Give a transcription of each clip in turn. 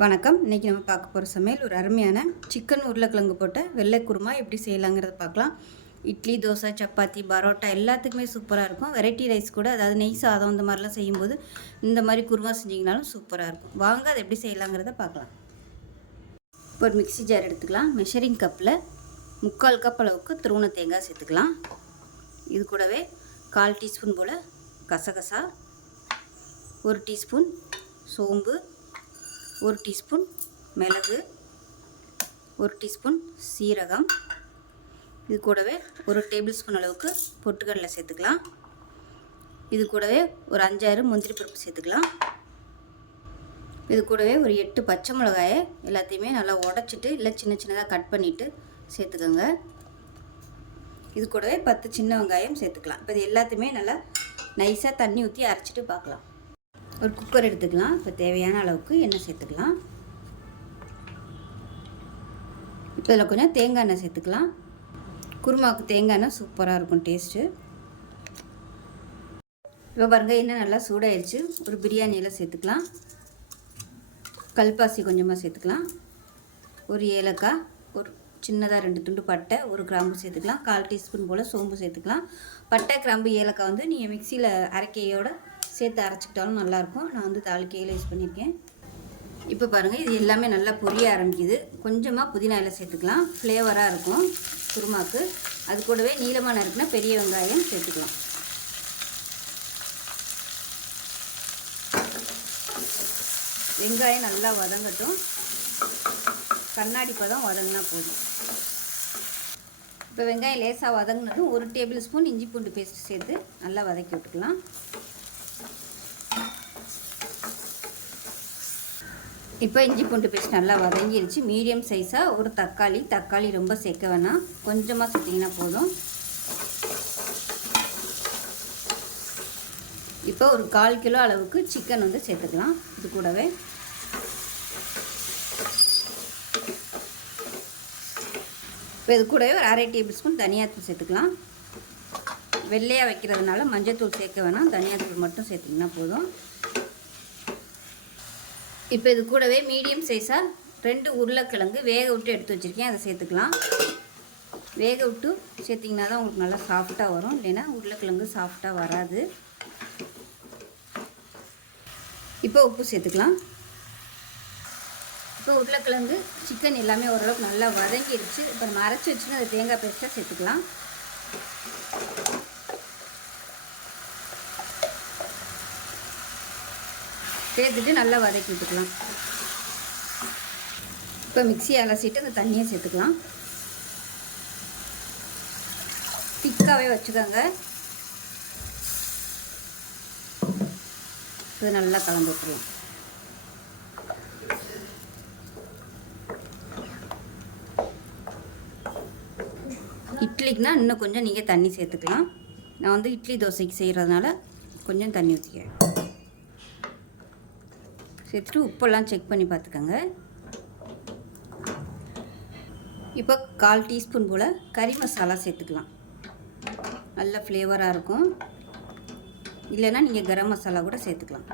வணக்கம். இன்றைக்கி நம்ம பார்க்க போகிற சமையல் ஒரு அருமையான சிக்கன் உருளைக்கிழங்கு போட்ட வெள்ளை குருமா எப்படி செய்யலாங்கிறத பார்க்கலாம். இட்லி தோசை சப்பாத்தி பரோட்டா எல்லாத்துக்குமே சூப்பராக இருக்கும். வெரைட்டி ரைஸ் கூட அதாவது நெய் சாதம் இந்த மாதிரிலாம் செய்யும்போது இந்த மாதிரி குருமா செஞ்சிங்கனாலும் சூப்பராக இருக்கும். வாங்க அதை எப்படி செய்யலாங்கிறத பார்க்கலாம். இப்போ ஒரு மிக்ஸி ஜார் எடுத்துக்கலாம். மெஷரிங் கப்பில் முக்கால் கப் அளவுக்கு துருவண தேங்காய் சேர்த்துக்கலாம். இது கூடவே கால் டீஸ்பூன் போல் கசகசா ஒரு டீஸ்பூன் சோம்பு ஒரு டீஸ்பூன் மிளகு ஒரு டீஸ்பூன் சீரகம். இது கூடவே ஒரு டேபிள் ஸ்பூன் அளவுக்கு பொட்டுக்கடலை சேர்த்துக்கலாம். இது கூடவே ஒரு அஞ்சாறு முந்திரி பருப்பு சேர்த்துக்கலாம். இது கூடவே ஒரு எட்டு பச்சை மிளகாயை எல்லாத்தையுமே நல்லா உடச்சிட்டு இல்லை சின்ன சின்னதாக கட் பண்ணிவிட்டு சேர்த்துக்கோங்க. இது கூடவே பத்து சின்ன வெங்காயம் சேர்த்துக்கலாம். இப்போ இது எல்லாத்தையுமே நல்லா நைஸாக தண்ணி ஊற்றி அரைச்சிட்டு பார்க்கலாம். ஒரு குக்கர் எடுத்துக்கலாம். இப்போ தேவையான அளவுக்கு எண்ணெய் சேர்த்துக்கலாம். இப்போ இதில் கொஞ்சம் தேங்காய் எண்ணெய் சேர்த்துக்கலாம். குருமாவுக்கு தேங்காய் எண்ணெய் சூப்பராக இருக்கும் டேஸ்ட்டு இப்போ பாருங்கள் எண்ணெய் நல்லா சூடாயிருச்சு. ஒரு பிரியாணியில் சேர்த்துக்கலாம். கல்பாசி கொஞ்சமாக சேர்த்துக்கலாம். ஒரு ஏலக்காய் ஒரு சின்னதாக ரெண்டு துண்டு பட்டை ஒரு கிராம்பு சேர்த்துக்கலாம். கால் டீஸ்பூன் போல் சோம்பு சேர்த்துக்கலாம். பட்டை கிராம்பு ஏலக்காய் வந்து நீங்கள் மிக்சியில் அரைக்கையோட சேர்த்து அரைச்சிக்கிட்டாலும் நல்லாயிருக்கும். நான் வந்து தாளிக்கையில் யூஸ் பண்ணியிருக்கேன். இப்போ பாருங்கள் இது எல்லாமே நல்லா பொரிய ஆரம்பிக்குது. கொஞ்சமாக புதினா இலை சேர்த்துக்கலாம். ஃப்ளேவராக இருக்கும் குருமாக்கு. அது கூடவே நீளமான இருக்குன்னா பெரிய வெங்காயம் சேர்த்துக்கலாம். வெங்காயம் நல்லா வதங்கட்டும். கண்ணாடி பதம் வதங்கினா போதும். இப்போ வெங்காயம் லேசாக வதங்கினதும் ஒரு டேபிள் ஸ்பூன் இஞ்சி பூண்டு பேஸ்ட் சேர்த்து நல்லா வதக்கி விட்டுக்கலாம். இப்போ இஞ்சி பூண்டு பேஸ்ட் நல்லா வதங்கிருச்சு. மீடியம் சைஸாக ஒரு தக்காளி. தக்காளி ரொம்ப சேர்க்க வேணாம். கொஞ்சமாக சேர்த்திங்கன்னா போதும். இப்போ ஒரு கால் கிலோ அளவுக்கு சிக்கன் வந்து சேர்த்துக்கலாம். இது கூடவே. இப்போ இது கூடவே ஒரு அரை டேபிள் ஸ்பூன் தனியாத்தூள் சேர்த்துக்கலாம். வெள்ளையாக வைக்கிறதுனால மஞ்சத்தூள் சேர்க்க வேணாம். தனியாத்தூள் மட்டும் சேர்த்திங்கன்னா போதும். இப்போ இது கூடவே மீடியம் சைஸாக ரெண்டு உருளைக்கிழங்கு வேக விட்டு எடுத்து வச்சுருக்கேன். அதை சேர்த்துக்கலாம். வேக விட்டு சேர்த்திங்கன்னா தான் உங்களுக்கு நல்லா சாஃப்டாக வரும். இல்லைன்னா உருளைக்கிழங்கு சாஃப்டாக வராது. இப்போ உப்பு சேர்த்துக்கலாம். இப்போ உருளைக்கிழங்கு சிக்கன் எல்லாமே ஓரளவுக்கு நல்லா வதங்கிடுச்சு இப்போ நம்ம அரைச்சி வச்சுன்னு அந்த தேங்காய் பேஸ்ட்டாக சேர்த்துக்கலாம். சேர்த்துட்டு நல்லா வதக்கி விட்டுக்கலாம். இப்போ மிக்சி அலசிட்டு அந்த தண்ணியை சேர்த்துக்கலாம். திக்காகவே வச்சுக்கோங்க. இது நல்லா கலந்து விட்டுருவோம் இட்லிக்குனா இன்னும் கொஞ்சம் நீங்கள் தண்ணி சேர்த்துக்கலாம். நான் வந்து இட்லி தோசைக்கு செய்கிறதுனால கொஞ்சம் தண்ணி ஊற்றிக்கிறேன் சேர்த்துட்டு உப்பெல்லாம் செக் பண்ணி பார்த்துக்கோங்க. இப்போ கால் டீஸ்பூன் போல் கறி மசாலா சேர்த்துக்கலாம். நல்ல ஃப்ளேவராக இருக்கும். இல்லைன்னா நீங்கள் கரம் மசாலா கூட சேர்த்துக்கலாம்.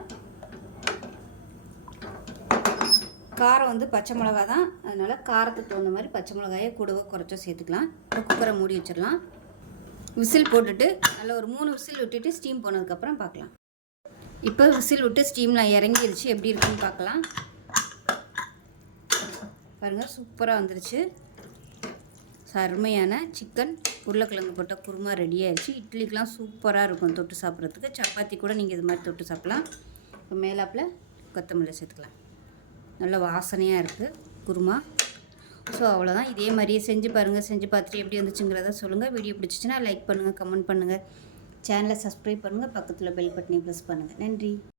காரம் வந்து பச்சை மிளகா தான் அதனால் காரத்துக்கு தகுந்த மாதிரி பச்சை மிளகாயை கூடவோ குறைச்சோ சேர்த்துக்கலாம். இப்போ குக்கரை மூடி வச்சிடலாம். விசில் போட்டுட்டு நல்லா ஒரு மூணு விசில் விட்டுட்டு ஸ்டீம் போனதுக்கப்புறம் பார்க்கலாம். இப்போ விசில் விட்டு ஸ்டீம்லாம் இறங்கிருச்சு. எப்படி இருக்குன்னு பார்க்கலாம். பாருங்கள் சூப்பராக வந்துருச்சு. அருமையான சிக்கன் உருளைக்கிழங்கு போட்ட குருமா ரெடி ஆயிடுச்சு. இட்லிக்கெலாம் சூப்பராக இருக்கும் தொட்டு சாப்பிட்றதுக்கு. சப்பாத்தி கூட நீங்கள் இது மாதிரி தொட்டு சாப்பிட்லாம். இப்போ மேலாப்பில் கொத்தமல்லி சேர்த்துக்கலாம். நல்ல வாசனையாக இருக்குது குருமா. ஸோ அவ்வளோதான் இதே மாதிரியே செஞ்சு பாருங்கள் செஞ்சு பார்த்துட்டு எப்படி வந்துச்சுங்கிறத சொல்லுங்கள் வீடியோ பிடிச்சிச்சின்னா லைக் பண்ணுங்கள் கமெண்ட் பண்ணுங்கள் சேனலை சப்ஸ்கிரைப் பண்ணுங்கள் பக்கத்தில் பெல் பட்டனை ப்ரெஸ் பண்ணுங்கள் நன்றி.